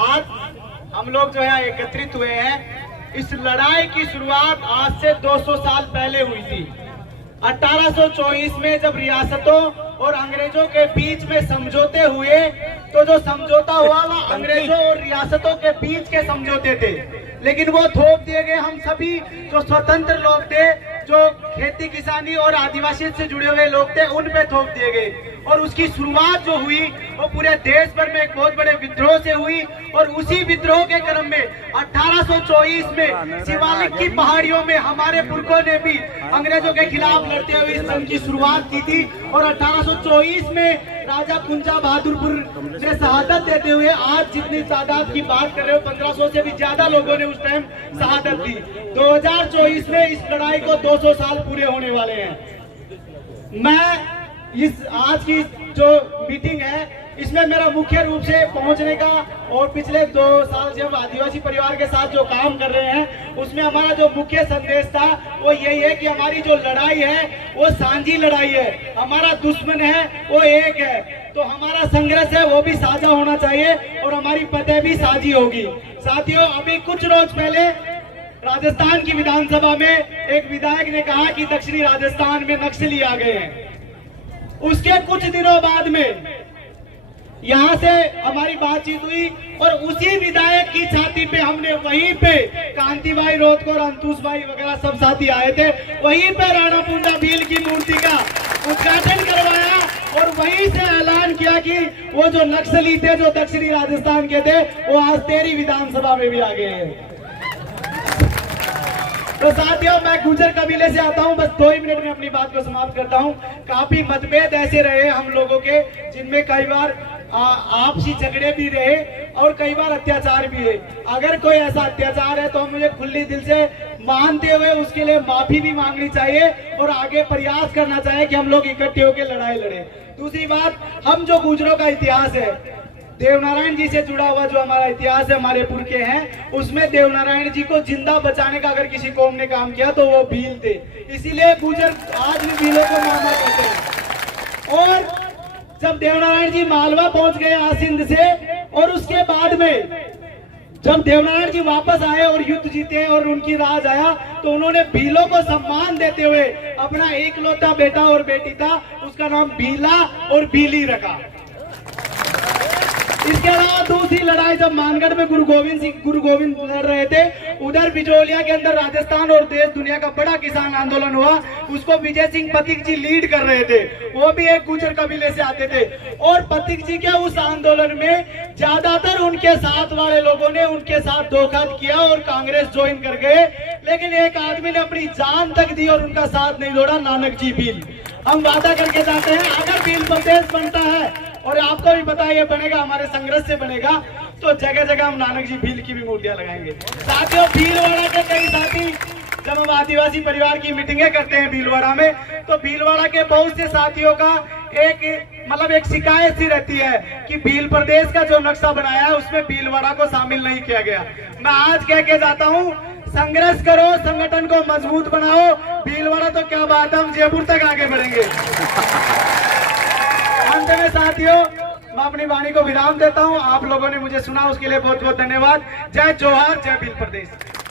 आज हम लोग जो है एकत्रित हुए हैं, इस लड़ाई की शुरुआत आज से 200 साल पहले हुई थी। 1824 में जब रियासतों और अंग्रेजों के बीच में समझौते हुए, तो जो समझौता हुआ वो अंग्रेजों और रियासतों के बीच के समझौते थे, लेकिन वो थोप दिए गए। हम सभी जो स्वतंत्र लोग थे, जो खेती किसानी और आदिवासी से जुड़े हुए लोग थे, उन पे थोप दिए गए। और उसकी शुरुआत जो हुई वो पूरे देश भर में एक बहुत बड़े विद्रोह से हुई। और उसी विद्रोह के क्रम में 1824 में शिवालिक की पहाड़ियों में हमारे पुरखों ने भी अंग्रेजों के खिलाफ लड़ते हुए इस जंग की शुरुआत की थी। और 1824 में राजा कुंजा बहादुरपुर ने शहादत देते हुए, आज जितनी तादाद की बात कर रहे हो, 1500 से भी ज्यादा लोगों ने उस टाइम शहादत दी। 2024 में इस लड़ाई को 200 साल पूरे होने वाले हैं। मैं इस आज की जो मीटिंग है, इसमें मेरा मुख्य रूप से पहुंचने का और पिछले 2 साल से हम आदिवासी परिवार के साथ जो काम कर रहे हैं, उसमें हमारा जो मुख्य संदेश था वो यही है कि हमारी जो लड़ाई है वो सांझी लड़ाई है। हमारा दुश्मन है वो एक है, तो हमारा संघर्ष है वो भी साझा होना चाहिए और हमारी फतेह भी साझी होगी। साथियों, अभी कुछ रोज पहले राजस्थान की विधानसभा में एक विधायक ने कहा कि दक्षिणी राजस्थान में नक्सली आ गए हैं। उसके कुछ दिनों बाद में यहाँ से हमारी बातचीत हुई और उसी विधायक की छाती पे हमने वहीं पे कांतिभाई रोहतकर, अंतुष भाई वगैरह सब साथी आए थे, वहीं पे राणा पुंडा भील की मूर्ति का उद्घाटन करवाया और वहीं से ऐलान किया कि वो जो नक्सली थे, जो दक्षिणी राजस्थान के थे, वो आज तेरी विधानसभा में भी आ गए हैं। तो साथियों, मैं गुर्जर कबीले से आता हूं, बस 2 ही मिनट में अपनी बात को समाप्त करता हूं। काफी मतभेद ऐसे रहे हम लोगों के, जिनमें कई बार आपसी झगड़े भी रहे और कई बार अत्याचार भी है। अगर कोई ऐसा अत्याचार है तो मुझे खुली दिल से मानते हुए उसके लिए माफी भी मांगनी चाहिए और आगे प्रयास करना चाहिए कि हम लोग इकट्ठे होकर लड़ाई लड़े। दूसरी बात, हम जो गुर्जरों का इतिहास है, देवनारायण जी से जुड़ा हुआ जो हमारा इतिहास है, हमारे पुरखे हैं, उसमें देवनारायण जी को जिंदा बचाने का अगर किसी कौम ने काम किया तो वो भील थे। इसीलिए गुर्जर आज भी भीलों को माना करते हैं। और जब देवनारायण जी मालवा पहुंच गए आसिंद से, और उसके बाद में जब देवनारायण जी वापस आए और युद्ध जीते और उनकी राज आया, तो उन्होंने भीलों को सम्मान देते हुए अपना एकलौता बेटा और बेटी था, उसका नाम भीला और भीली रखा। इसके अलावा दूसरी लड़ाई जब मानगढ़ में गुरु गोविंद लड़ रहे थे, उधर बिजोलिया के अंदर राजस्थान और देश दुनिया का बड़ा किसान आंदोलन हुआ, उसको विजय सिंह पथिक जी लीड कर रहे थे। वो भी एक गुर्जर कबीले से आते थे और पथिक जी के उस आंदोलन में ज्यादातर उनके साथ वाले लोगों ने उनके साथ धोखा किया और कांग्रेस ज्वाइन कर गए। लेकिन एक आदमी ने अपनी जान तक दी और उनका साथ नहीं छोड़ा, नानक जी भील। हम वादा करके जाते हैं, अगर भील प्रदेश बनता है, और आपको भी पता है ये बनेगा, हमारे संघर्ष से बनेगा, तो जगह जगह हम नानक जी भील की भी मूर्तियां लगाएंगे। साथियों, भीलवाड़ा के कई साथी, जब हम आदिवासी परिवार की मीटिंगें करते हैं भीलवाड़ा में, तो भीलवाड़ा के बहुत से साथियों का एक शिकायत सी रहती है कि भील प्रदेश का जो नक्शा बनाया है उसमें भीलवाड़ा को शामिल नहीं किया गया। मैं आज कह के जाता हूँ, संघर्ष करो, संगठन को मजबूत बनाओ। भीलवाड़ा तो क्या बात है, हम जयपुर तक आगे बढ़ेंगे। अंत में साथियों, मैं अपनी वाणी को विराम देता हूं। आप लोगों ने मुझे सुना, उसके लिए बहुत बहुत धन्यवाद। जय जोहार, जय भील प्रदेश।